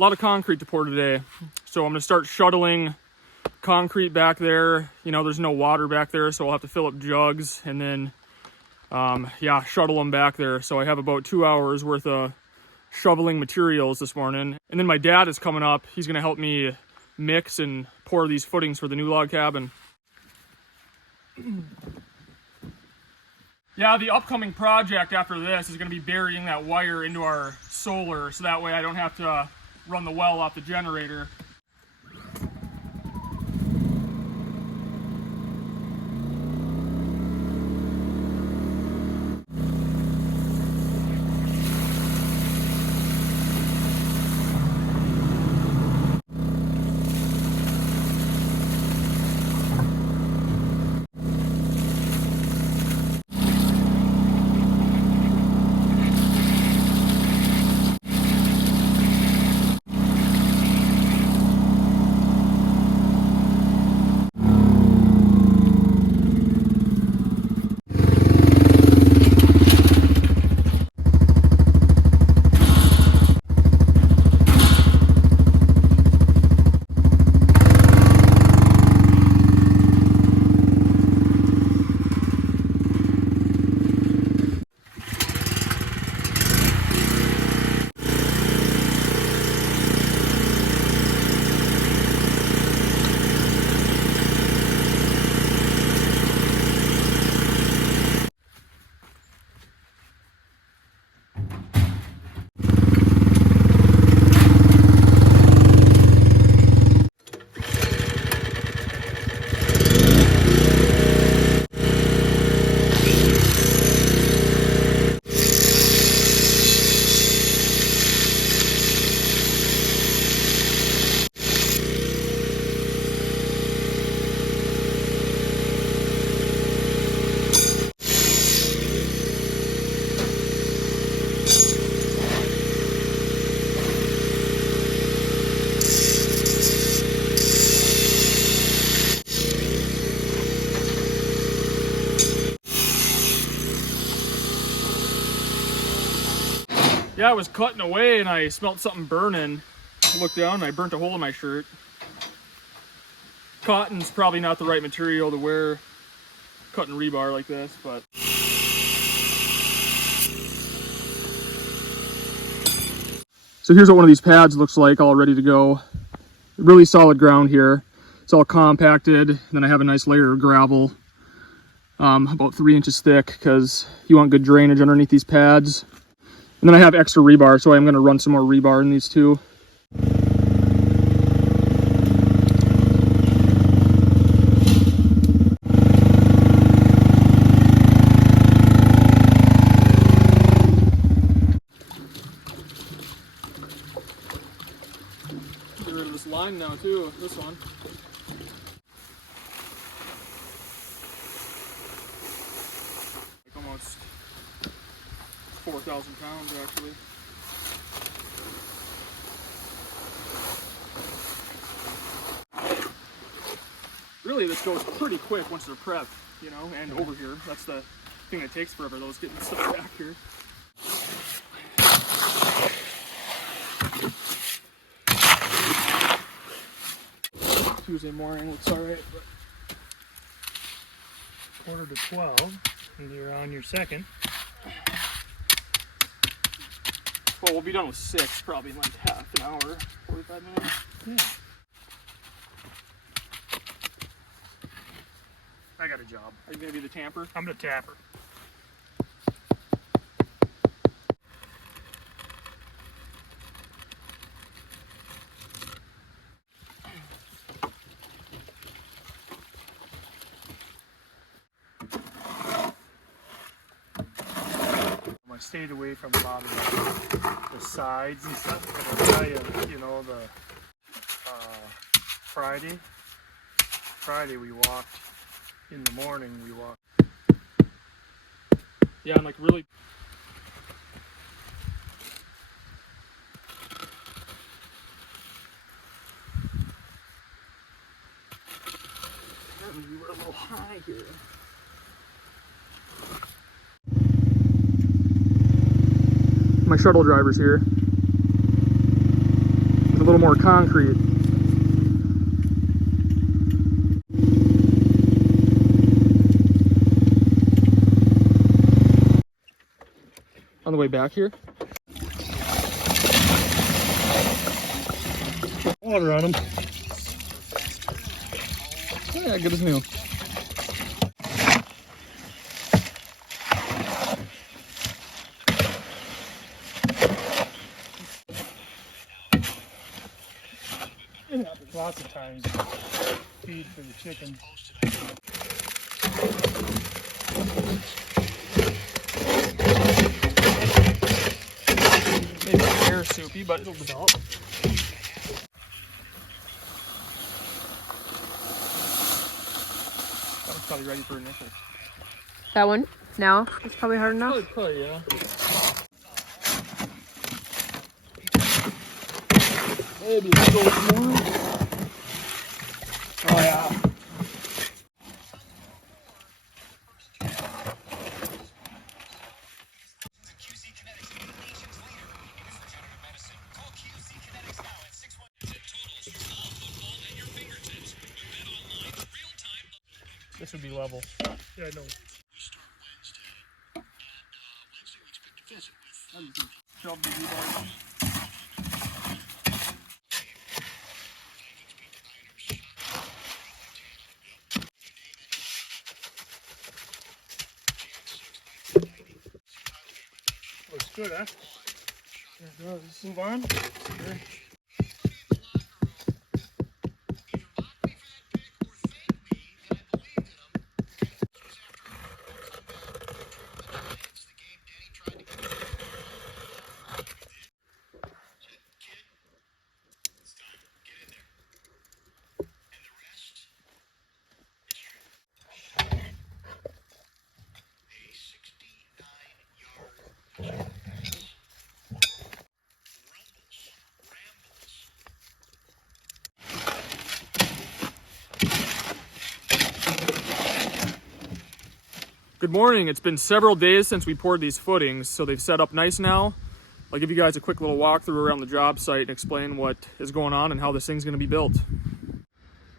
a lot of concrete to pour today. So I'm gonna start shuttling concrete back there. You know, there's no water back there, so I'll have to fill up jugs and then, yeah, shuttle them back there. So I have about 2 hours worth of shoveling materials this morning. And then my dad is coming up. He's gonna help me mix and pour these footings for the new log cabin. Yeah, the upcoming project after this is gonna be burying that wire into our solar, so that way I don't have to run the well off the generator. Yeah, I was cutting away and I smelled something burning. I looked down and I burnt a hole in my shirt. Cotton's probably not the right material to wear cutting rebar like this, but. So here's what one of these pads looks like, all ready to go. Really solid ground here. It's all compacted. Then I have a nice layer of gravel, about 3 inches thick, because you want good drainage underneath these pads. And then I have extra rebar, so I'm going to run some more rebar in these too. Get rid of this line now too, this one. Like almost 4,000 pounds actually. Really, this goes pretty quick once they're prepped, you know, and over here, that's the thing that takes forever, those getting stuff back here. Tuesday morning looks alright, but 11:45, and you're on your second. well, we'll be done with 6 probably in like half an hour, 45 minutes. Yeah. I got a job. Are you gonna be the tamper? I'm the tapper. I stayed away from a lot of the sides and stuff, but I'll tell you, you know, the Friday we walked, in the morning we walked. Yeah, and like really. We were a little high here. My shuttle driver's here. more concrete. On the way back here. Water on them. Yeah, good as new. It happens lots of times. Feed for the chicken. Maybe hair soupy, but it'll develop. That one's probably ready for initial. That one? Now? It's probably hard enough. Probably, yeah. Maybe a little more. Oh yeah. This would be level. Yeah, I know. Shove the V-bar. Looks good, huh? Yeah, it does. Move on. Sure. Good morning. It's been several days since we poured these footings, so they've set up nice now. I'll give you guys a quick little walkthrough around the job site and explain what is going on and how this thing's going to be built.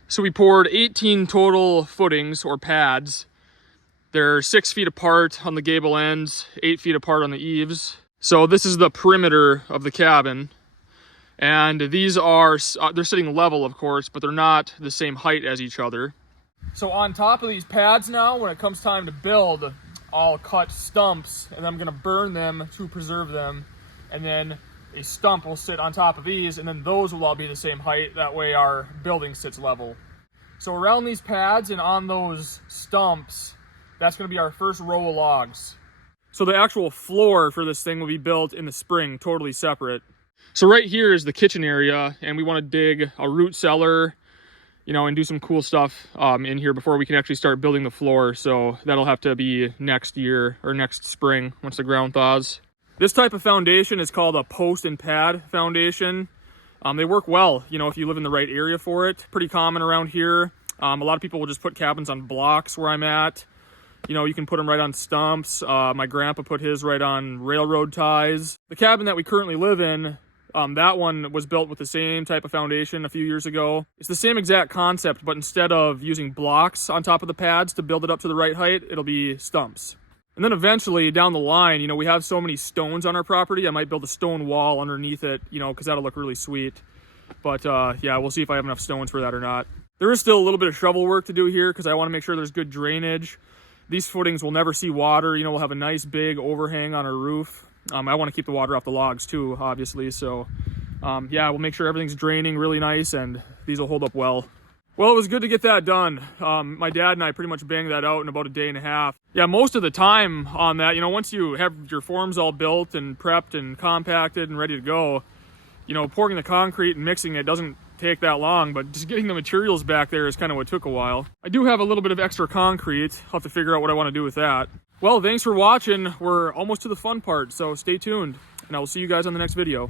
So we poured 18 total footings or pads. They're 6 feet apart on the gable ends, 8 feet apart on the eaves. So this is the perimeter of the cabin. And these are, they're sitting level, of course, but they're not the same height as each other. So on top of these pads now, when it comes time to build, I'll cut stumps and I'm gonna burn them to preserve them. And then a stump will sit on top of these, and then those will all be the same height. That way our building sits level. So around these pads and on those stumps, that's gonna be our first row of logs. So the actual floor for this thing will be built in the spring, totally separate. So right here is the kitchen area, and we wanna dig a root cellar, you know, and do some cool stuff in here before we can actually start building the floor. So that'll have to be next year or next spring once the ground thaws. This type of foundation is called a post and pad foundation. They work well, you know, if you live in the right area for it. Pretty common around here. A lot of people will just put cabins on blocks where I'm at. You know, you can put them right on stumps. My grandpa put his right on railroad ties. The cabin that we currently live in, that one was built with the same type of foundation a few years ago. It's the same exact concept, but instead of using blocks on top of the pads to build it up to the right height, it'll be stumps. And then eventually down the line, you know, we have so many stones on our property, I might build a stone wall underneath it, you know, because that'll look really sweet. But yeah, we'll see if I have enough stones for that or not. There is still a little bit of shovel work to do here because I want to make sure there's good drainage. These footings will never see water. You know, we'll have a nice big overhang on our roof. I want to keep the water off the logs too, obviously. So yeah, we'll make sure everything's draining really nice and these will hold up well. Well, it was good to get that done. My dad and I pretty much banged that out in about a day and a half. Yeah, most of the time on that, you know, once you have your forms all built and prepped and compacted and ready to go, you know, pouring the concrete and mixing it doesn't take that long, but just getting the materials back there is kind of what took a while. I do have a little bit of extra concrete. I'll have to figure out what I want to do with that. Well, thanks for watching. We're almost to the fun part, so stay tuned, and I will see you guys on the next video.